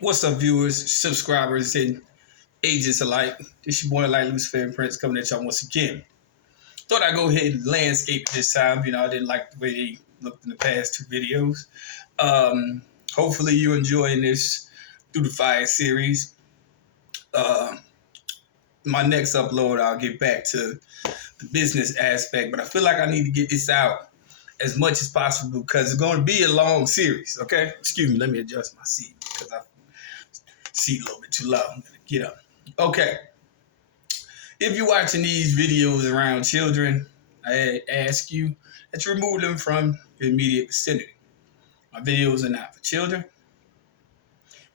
What's up, viewers, subscribers, and agents alike? This your boy, Luciferian Prince, coming at y'all once again. Thought I'd go ahead and landscape it this time. I didn't like the way they looked in the past two videos. Hopefully, you're enjoying this Through the Fire series. My next upload, I'll get back to the business aspect, but I feel like I need to get this out as much as possible because it's going to be a long series, okay? Excuse me, let me adjust my seat because I seat a little bit too low. I'm gonna get up. Okay. If you're watching these videos around children, I ask you that you remove them from your immediate vicinity. My videos are not for children.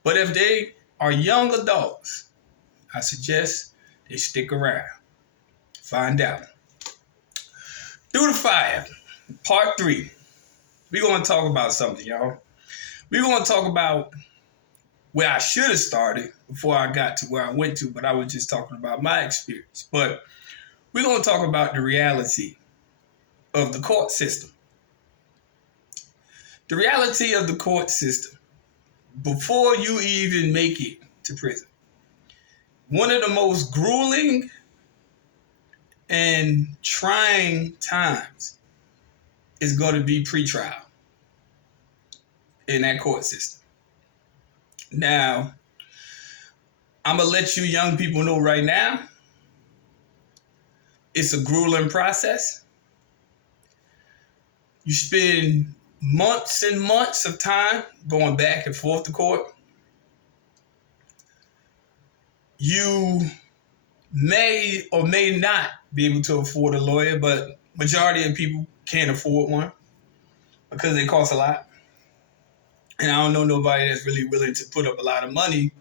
But if they are young adults, I suggest they stick around. Find out. Through the Fire, part 3. We're going to talk about something, y'all. We're going to talk about where I should have started before I got to where I went to, but I was just talking about my experience. But we're going to talk about the reality of the court system. The reality of the court system before you even make it to prison. One of the most grueling and trying times is going to be pretrial in that court system. Now, I'm going to let you young people know right now, it's a grueling process. You spend months and months of time going back and forth to court. You may or may not be able to afford a lawyer, but majority of people can't afford one because they cost a lot. And I don't know nobody that's really willing to put up a lot of money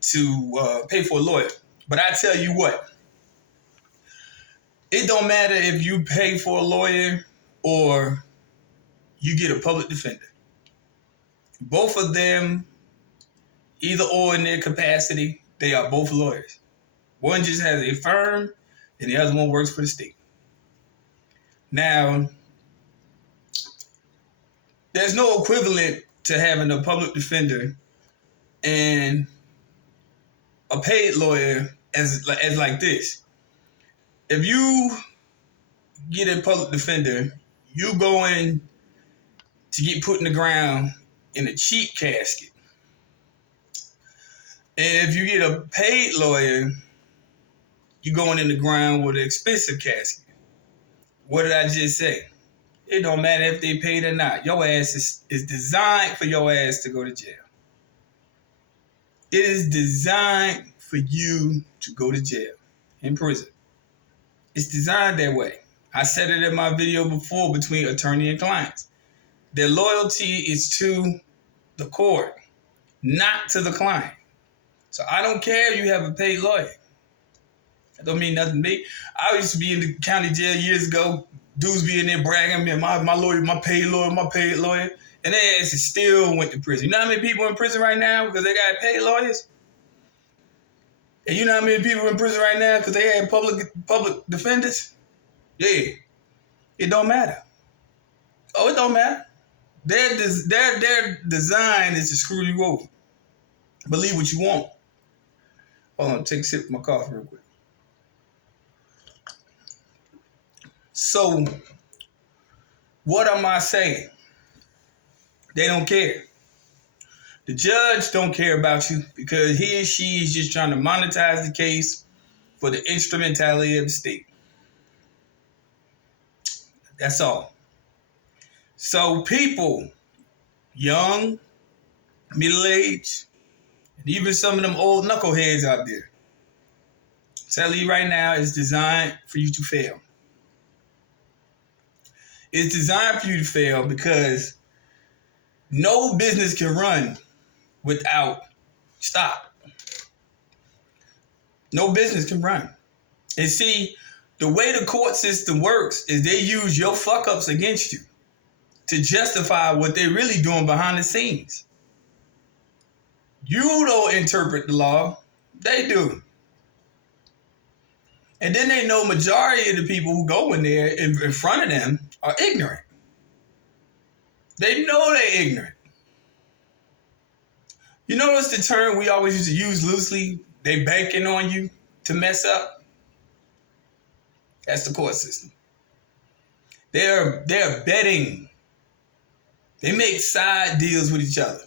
to pay for a lawyer. But I tell you what, it don't matter if you pay for a lawyer or you get a public defender. Both of them, either or in their capacity, they are both lawyers. One just has a firm and the other one works for the state. Now, there's no equivalent to having a public defender and a paid lawyer as like this. If you get a public defender, you going to get put in the ground in a cheap casket. And if you get a paid lawyer, you going in the ground with an expensive casket. What did I just say? It don't matter if they paid or not. Your ass is designed for your ass to go to jail. It is designed for you to go to jail, in prison. It's designed that way. I said it in my video before between attorney and clients. Their loyalty is to the court, not to the client. So I don't care if you have a paid lawyer. That don't mean nothing to me. I used to be in the county jail years ago. Dudes be in there bragging, man, my lawyer, my paid lawyer. And their asses still went to prison. You know how many people in prison right now because they got paid lawyers? And you know how many people in prison right now because they had public defenders? Yeah. It don't matter. Oh, it don't matter. Their design is to screw you over. Believe what you want. Hold on, take a sip of my coffee real quick. So, what am I saying? They don't care. The judge don't care about you because he or she is just trying to monetize the case for the instrumentality of the state. That's all. So people, young, middle-aged, and even some of them old knuckleheads out there, tell you right now, it's designed for you to fail. It's designed for you to fail because no business can run without stop. No business can run. And see, the way the court system works is they use your fuck-ups against you to justify what they're really doing behind the scenes. You don't interpret the law. They do. And then they know majority of the people who go in there in front of them are ignorant. They know they're ignorant. You notice the term we always used to use loosely? They banking on you to mess up. That's the court system. They're betting. They make side deals with each other.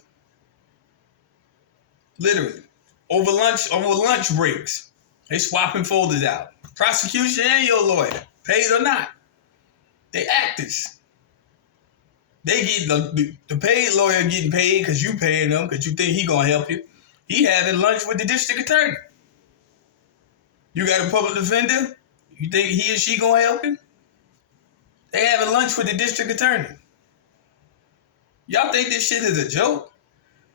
Literally. Over lunch breaks. They swapping folders out. Prosecution and your lawyer, paid or not. They actors. They get the paid lawyer getting paid because you paying them because you think he gonna help you. He having lunch with the district attorney. You got a public defender. You think he or she gonna help you? They having lunch with the district attorney. Y'all think this shit is a joke?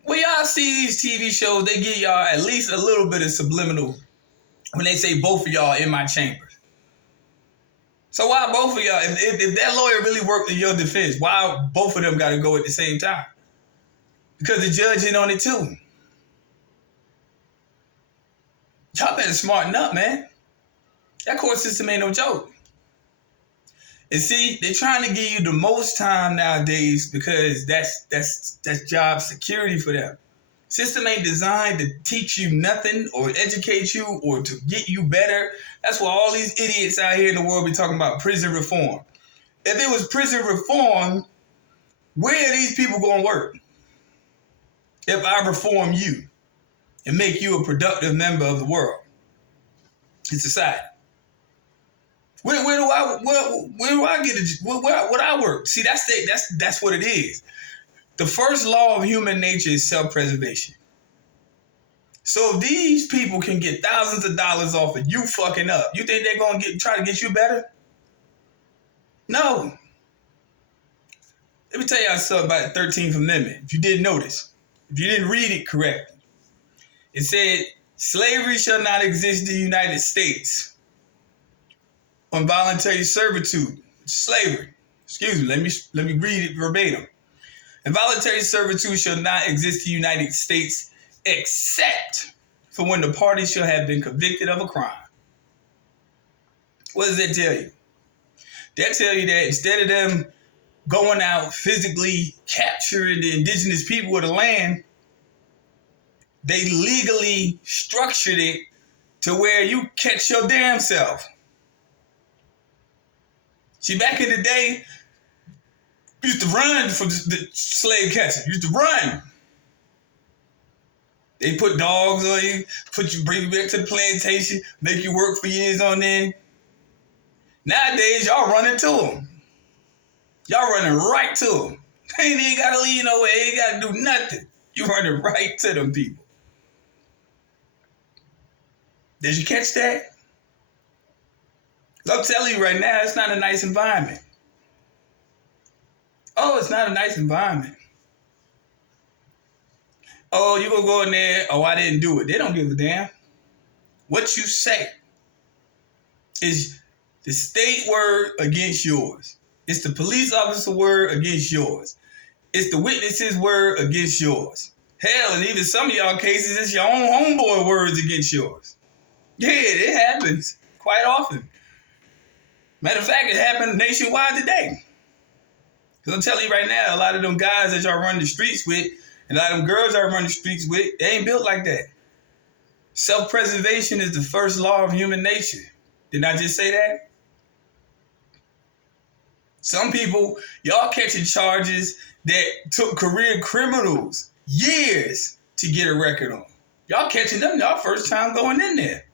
When y'all see these TV shows, they give y'all at least a little bit of subliminal when they say both of y'all in my chambers. So why both of y'all, if that lawyer really worked in your defense, why both of them got to go at the same time? Because the judge in on it too. Y'all better smarten up, man. That court system ain't no joke. And see, they're trying to give you the most time nowadays because that's job security for them. System ain't designed to teach you nothing or educate you or to get you better. That's why all these idiots out here in the world be talking about prison reform. If it was prison reform, where are these people going to work? If I reform you and make you a productive member of the world in society. Where do I get it? Where I work? See, that's what it is. The first law of human nature is self-preservation. So if these people can get thousands of dollars off of you fucking up, you think they're gonna try to get you better? No. Let me tell y'all something about the 13th Amendment. If you didn't notice, if you didn't read it correctly, it said slavery shall not exist in the United States. On voluntary servitude, slavery. Excuse me, let me read it verbatim. Involuntary servitude shall not exist in the United States except for when the party shall have been convicted of a crime. What does that tell you? That tell you that instead of them going out physically capturing the indigenous people of the land, they legally structured it to where you catch your damn self. See, back in the day, you used to run from the slave catchers. You used to run. They put dogs on you, bring you back to the plantation, make you work for years on end. Nowadays, y'all running to them. Y'all running right to them. Ain't even got to leave nowhere. Ain't got to do nothing. You running right to them people. Did you catch that? I'm telling you right now, it's not a nice environment. Oh, it's not a nice environment. Oh, you gonna go in there, oh, I didn't do it. They don't give a damn. What you say is the state word against yours. It's the police officer word against yours. It's the witness's word against yours. Hell, and even some of y'all cases, it's your own homeboy words against yours. Yeah, it happens quite often. Matter of fact, it happened nationwide today. Because I'm telling you right now, a lot of them guys that y'all run the streets with, and a lot of them girls y'all run the streets with, they ain't built like that. Self-preservation is the first law of human nature. Didn't I just say that? Some people, y'all catching charges that took career criminals years to get a record on. Y'all catching them y'all first time going in there.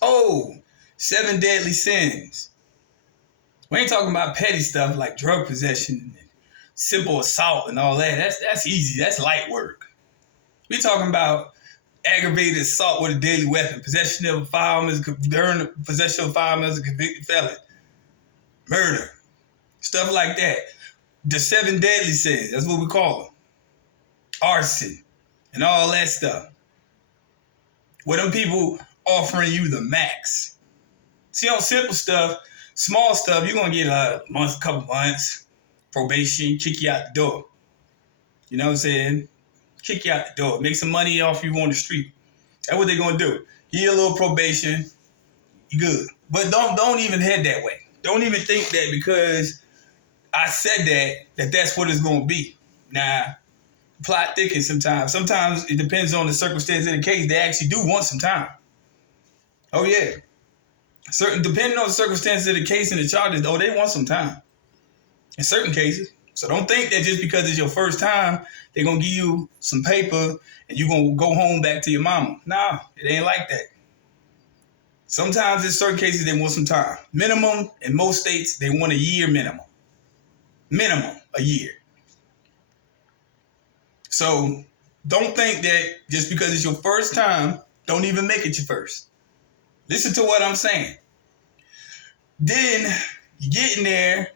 Oh, 7 deadly sins. We ain't talking about petty stuff like drug possession and simple assault and all that. That's easy. That's light work. We talking about aggravated assault with a deadly weapon, possession of a firearm as a convicted felon, murder, stuff like that. The 7 deadly sins. That's what we call them. Arson and all that stuff. Where them people offering you the max. See, on simple stuff, small stuff, you're going to get a month, couple months, probation, kick you out the door. You know what I'm saying? Kick you out the door. Make some money off you on the street. That's what they're going to do. Give you a little probation. You good. But don't even head that way. Don't even think that because I said that's what it's going to be. Nah, Plot thickens sometimes. Sometimes it depends on the circumstance of the case. They actually do want some time. Oh yeah. Depending on the circumstances of the case and the charges, they want some time. In certain cases. So don't think that just because it's your first time, they're gonna give you some paper and you're gonna go home back to your mama. Nah, it ain't like that. Sometimes in certain cases they want some time. Minimum, in most states, they want a year minimum. Minimum, a year. So don't think that just because it's your first time, don't even make it your first. Listen to what I'm saying. Then you get in there,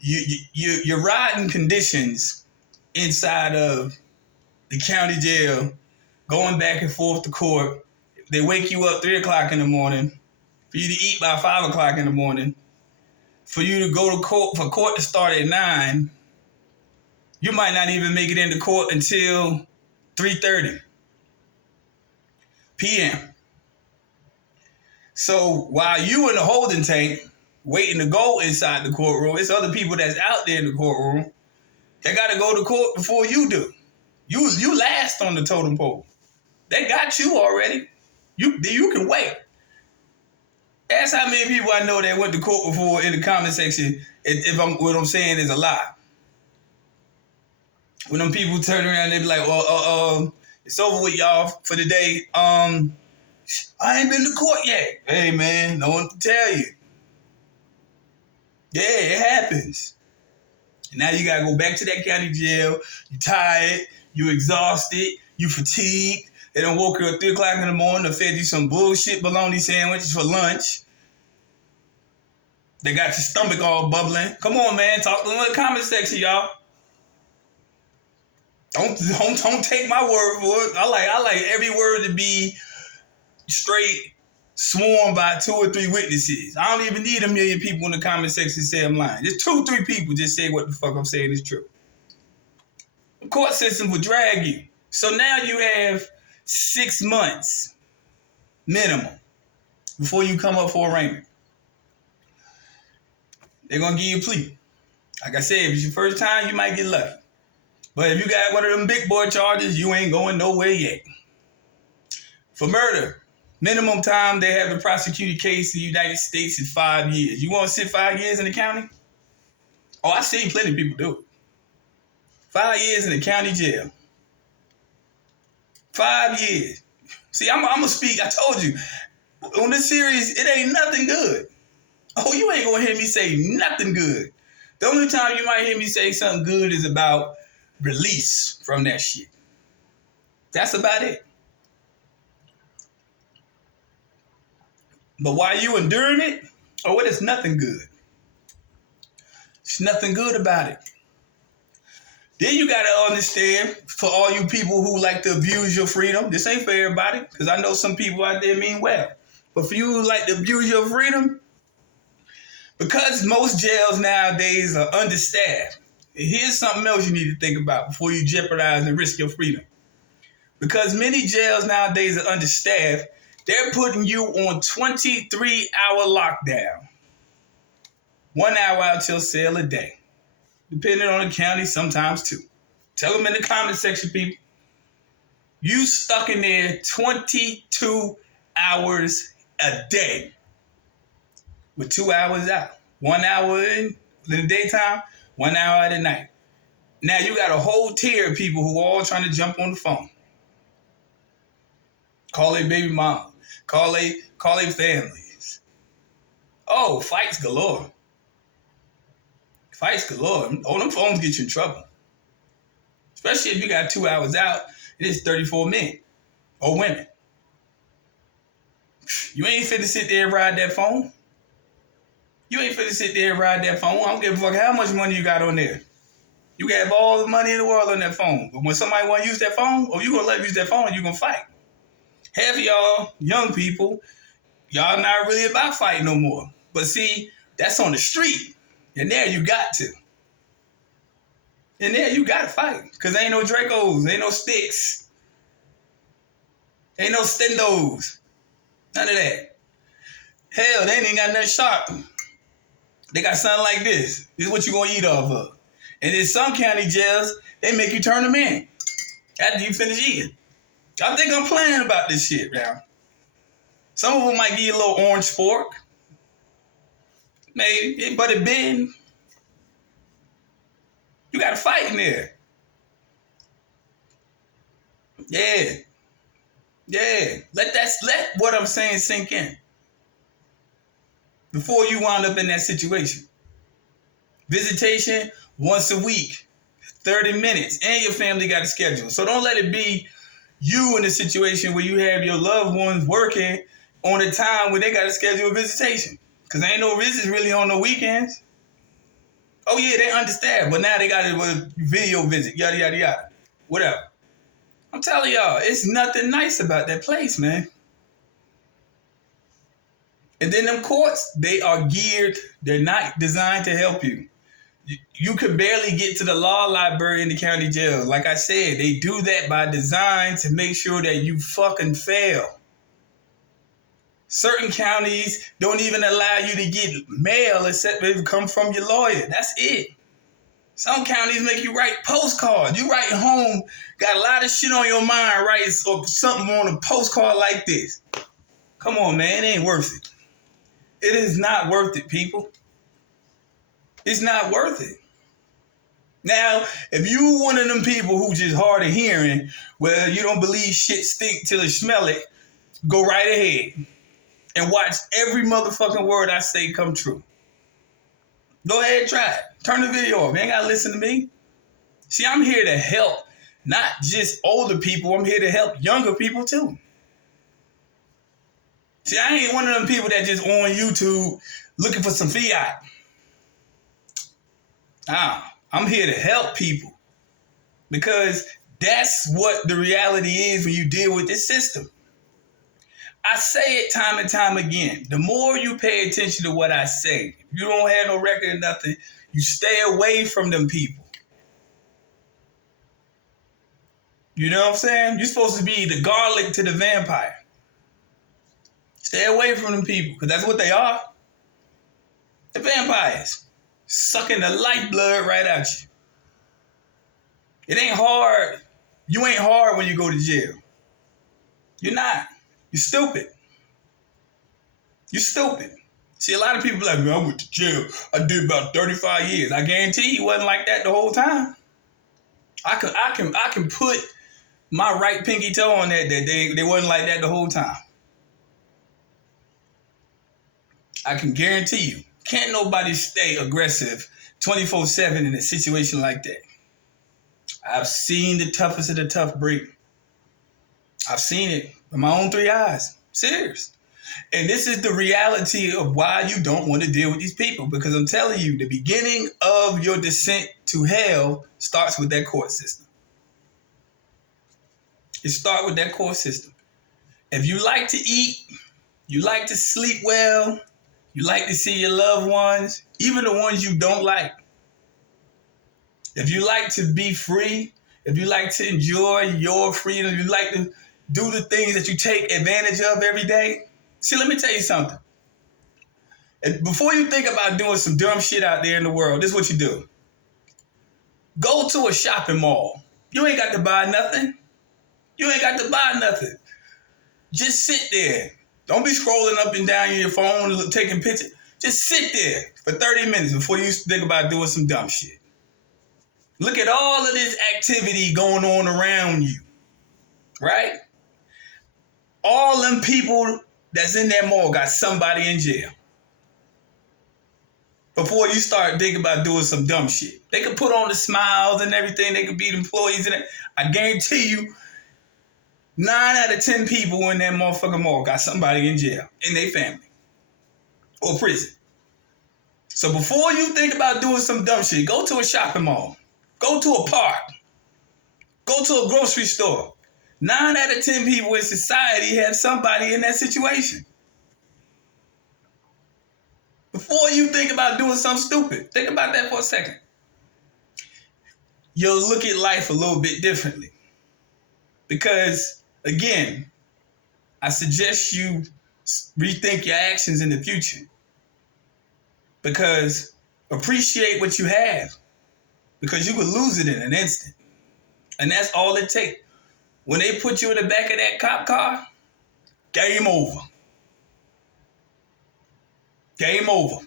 you're riding conditions inside of the county jail, going back and forth to court. They wake you up 3 o'clock in the morning for you to eat by 5 o'clock in the morning, for you to go to court, for court to start at 9. You might not even make it into court until 3:30 p.m. So while you in the holding tank waiting to go inside the courtroom, it's other people that's out there in the courtroom. They got to go to court before you do. You last on the totem pole. They got you already. You can wait. Ask how many people I know that went to court before in the comment section if what I'm saying is a lie. When them people turn around, they be like, it's over with y'all for the day. I ain't been to court yet. Hey, man, no one can tell you. Yeah, it happens. And now you got to go back to that county jail. You tired. You exhausted. You fatigued. They done woke you up 3 o'clock in the morning and fed you some bullshit bologna sandwiches for lunch. They got your stomach all bubbling. Come on, man. Talk to them in the comment section, y'all. Don't take my word for it. I like every word to be straight sworn by 2 or 3 witnesses. I don't even need 1 million people in the comment section to say I'm lying. Just 2 or 3 people just say what the fuck I'm saying is true. The court system will drag you. So now you have 6 months minimum before you come up for arraignment. They're going to give you a plea. Like I said, if it's your first time, you might get lucky. But if you got one of them big boy charges, you ain't going nowhere yet. For murder, minimum time they have to prosecute a case in the United States is 5 years. You want to sit 5 years in the county? Oh, I've seen plenty of people do it. 5 years in the county jail. 5 years. See, I'm going to speak. I told you, on this series, it ain't nothing good. Oh, you ain't going to hear me say nothing good. The only time you might hear me say something good is about release from that shit. That's about it. But while you enduring it, it is nothing good. It's nothing good about it. Then you got to understand, for all you people who like to abuse your freedom, this ain't for everybody, because I know some people out there mean well. But for you who like to abuse your freedom, because most jails nowadays are understaffed, here's something else you need to think about before you jeopardize and risk your freedom. Because many jails nowadays are understaffed, they're putting you on 23-hour lockdown. 1 hour out your cell a day. Depending on the county, sometimes 2. Tell them in the comment section, people. You stuck in there 22 hours a day with 2 hours out. 1 hour in the daytime, 1 hour at night. Now you got a whole tier of people who are all trying to jump on the phone. Call their baby mom. Call their families. Oh, fights galore. Fights galore. Oh, them phones get you in trouble. Especially if you got 2 hours out, it is 34 men or women. You ain't finna sit there and ride that phone. You ain't finna sit there and ride that phone. I don't give a fuck how much money you got on there. You got all the money in the world on that phone. But when somebody want to use that phone, you going to let them use that phone and you going to fight. Half of y'all, young people, y'all not really about fighting no more. But see, that's on the street. And there you got to. And there you got to fight. Because ain't no Dracos, ain't no sticks, ain't no Stendos. None of that. Hell, they ain't even got nothing sharp. They got something like this. This is what you going to eat off of. And in some county jails, they make you turn them in. after you finish eating. I think I'm playing about this shit now. Some of them might give you a little orange fork. Maybe, but it been, you got to fight in there. Yeah. Yeah. Let what I'm saying sink in before you wind up in that situation. Visitation once a week, 30 minutes, and your family got a schedule. So don't let it be you in a situation where you have your loved ones working on a time when they got to schedule a visitation. Because ain't no visits really on the weekends. Oh, yeah, they understand, but now they got a video visit, yada, yada, yada. Whatever. I'm telling y'all, it's nothing nice about that place, man. And then them courts, they are geared, they're not designed to help you. You can barely get to the law library in the county jail. Like I said, they do that by design to make sure that you fucking fail. Certain counties don't even allow you to get mail except if it come from your lawyer. That's it. Some counties make you write postcards. You write home, got a lot of shit on your mind, write something on a postcard like this. Come on, man, it ain't worth it. It is not worth it, people. It's not worth it. Now, if you one of them people who just hard of hearing, well, you don't believe shit stink till it smell it, go right ahead and watch every motherfucking word I say come true. Go ahead and try it. Turn the video off. You ain't got to listen to me. See, I'm here to help not just older people. I'm here to help younger people too. See, I ain't one of them people that just on YouTube looking for some fiat. I'm here to help people because that's what the reality is when you deal with this system. I say it time and time again. The more you pay attention to what I say, if you don't have no record or nothing, you stay away from them people. You know what I'm saying? You're supposed to be the garlic to the vampire. Stay away from them people because that's what they are. The vampires. Sucking the lifeblood right out you. It ain't hard. You ain't hard when you go to jail. You're not. You're stupid. You're stupid. See, a lot of people like, man, I went to jail. I did about 35 years. I guarantee you wasn't like that the whole time. I can put my right pinky toe on that they wasn't like that the whole time. I can guarantee you. Can't nobody stay aggressive 24/7 in a situation like that. I've seen the toughest of the tough break. I've seen it with my own 3 eyes. Serious. And this is the reality of why you don't want to deal with these people. Because I'm telling you, the beginning of your descent to hell starts with that court system. It starts with that court system. If you like to eat, you like to sleep well, you like to see your loved ones, even the ones you don't like. If you like to be free, if you like to enjoy your freedom, if you like to do the things that you take advantage of every day. See, let me tell you something. Before you think about doing some dumb shit out there in the world, this is what you do. Go to a shopping mall. You ain't got to buy nothing. You ain't got to buy nothing. Just sit there. Don't be scrolling up and down your phone taking pictures. Just sit there for 30 minutes before you think about doing some dumb shit. Look at all of this activity going on around you, right? All them people that's in that mall got somebody in jail. Before you start thinking about doing some dumb shit. They could put on the smiles and everything. They could be employees in it. I guarantee you, 9 out of 10 people in that motherfucking mall got somebody in jail, in their family, or prison. So before you think about doing some dumb shit, go to a shopping mall. Go to a park. Go to a grocery store. 9 out of 10 people in society have somebody in that situation. Before you think about doing something stupid, think about that for a second. You'll look at life a little bit differently. Because, again, I suggest you rethink your actions in the future. Because appreciate what you have. Because you could lose it in an instant. And that's all it takes. When they put you in the back of that cop car, game over. Game over.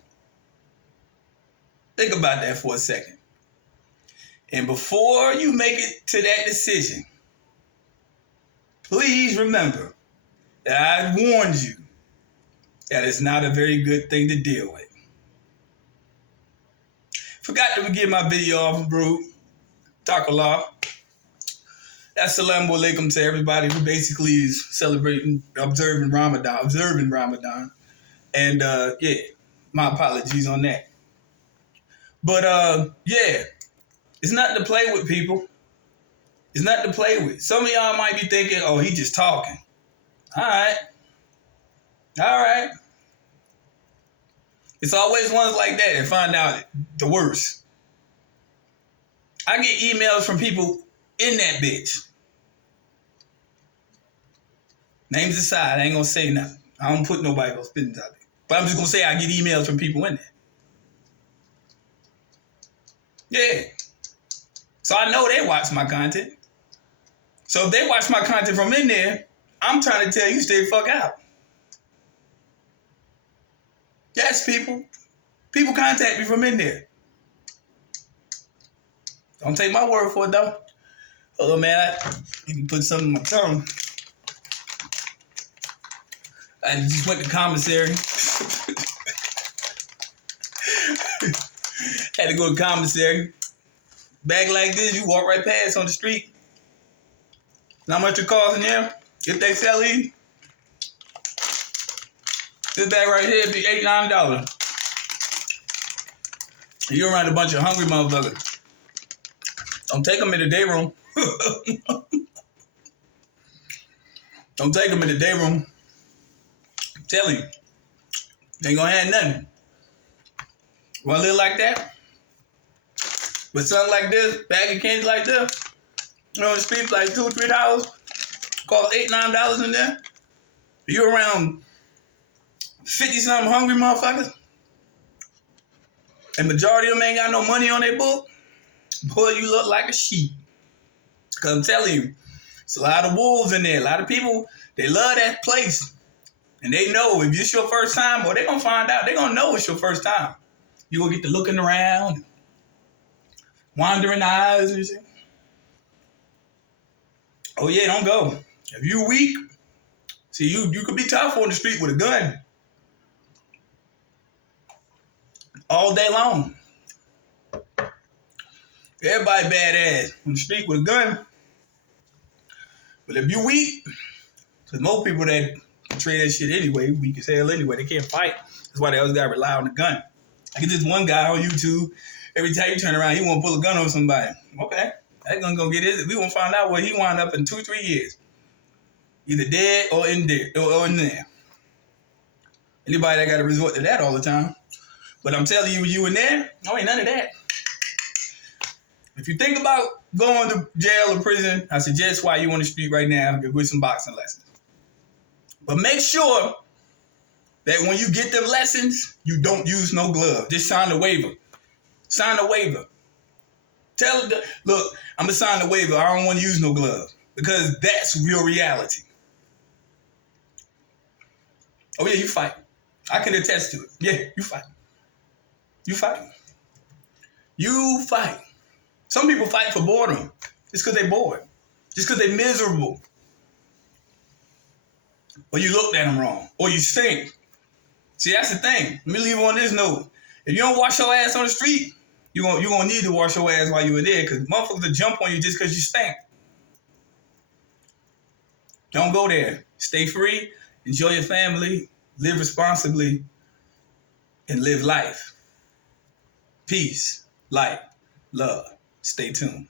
Think about that for a second. And before you make it to that decision, please remember that I warned you that it's not a very good thing to deal with. Forgot to begin my video off, bro. Takallah. Assalamu alaikum to everybody who basically is celebrating, observing Ramadan. And yeah, my apologies on that. But yeah, it's not to play with, people. It's not to play with. Some of y'all might be thinking, oh, he just talking. All right. It's always ones like that that find out the worst. I get emails from people in that bitch. Names aside, I ain't gonna say nothing. I don't put nobody else's business out there. But I'm just gonna say I get emails from people in there. Yeah. So I know they watch my content. So if they watch my content from in there, I'm trying to tell you, stay the fuck out. Yes, people. People contact me from in there. Don't take my word for it, though. Hold on, man. You can put something in my tongue. I just went to commissary. Had to go to commissary. Bag like this, you walk right past on the street. Not much it costs in there. If they sell it, this bag right here be $8, $9. You're around a bunch of hungry motherfuckers. Don't take them in the day room. Don't take them in the day room. I'm telling you, they ain't gonna have nothing. Wanna live like that? With something like this, bag of candy like this, you know, the streets like $2 or $3, cost $8, $9 in there. You're around 50-something hungry motherfuckers, and majority of them ain't got no money on their book. Boy, you look like a sheep. Cause I'm telling you, it's a lot of wolves in there. A lot of people, they love that place. And they know if it's your first time, boy, they're gonna find out. They're gonna know it's your first time. You gonna get to looking around, wandering eyes and shit. Oh yeah, don't go. If you weak, see, you could be tough on the street with a gun. All day long. Everybody badass on the street with a gun. But if you weak, there's more people that portray that shit anyway, weak as hell anyway. They can't fight. That's why they always gotta rely on the gun. I get this one guy on YouTube, every time you turn around, he wanna pull a gun on somebody. Okay, that gun gonna get his. We gonna find out where he wound up in 2-3 years. Either dead or in there. Or in there. Anybody that gotta resort to that all the time. But I'm telling you in there, no, ain't none of that. If you think about going to jail or prison, I suggest while you're on the street right now, go get some boxing lessons. But make sure that when you get them lessons, you don't use no glove. Just sign the waiver. Sign the waiver. Tell them, look, I'm going to sign the waiver. I don't want to use no glove. Because that's real reality. Oh, yeah, you fight. I can attest to it. Yeah, you fight. You fight. You fight. Some people fight for boredom. Just because they're bored. Just because they're miserable. Or you looked at them wrong. Or you stink. See, that's the thing. Let me leave on this note. If you don't wash your ass on the street, you're gonna need to wash your ass while you're in there, because motherfuckers will jump on you just because you stink. Don't go there. Stay free. Enjoy your family. Live responsibly. And live life. Peace. Light. Love. Stay tuned.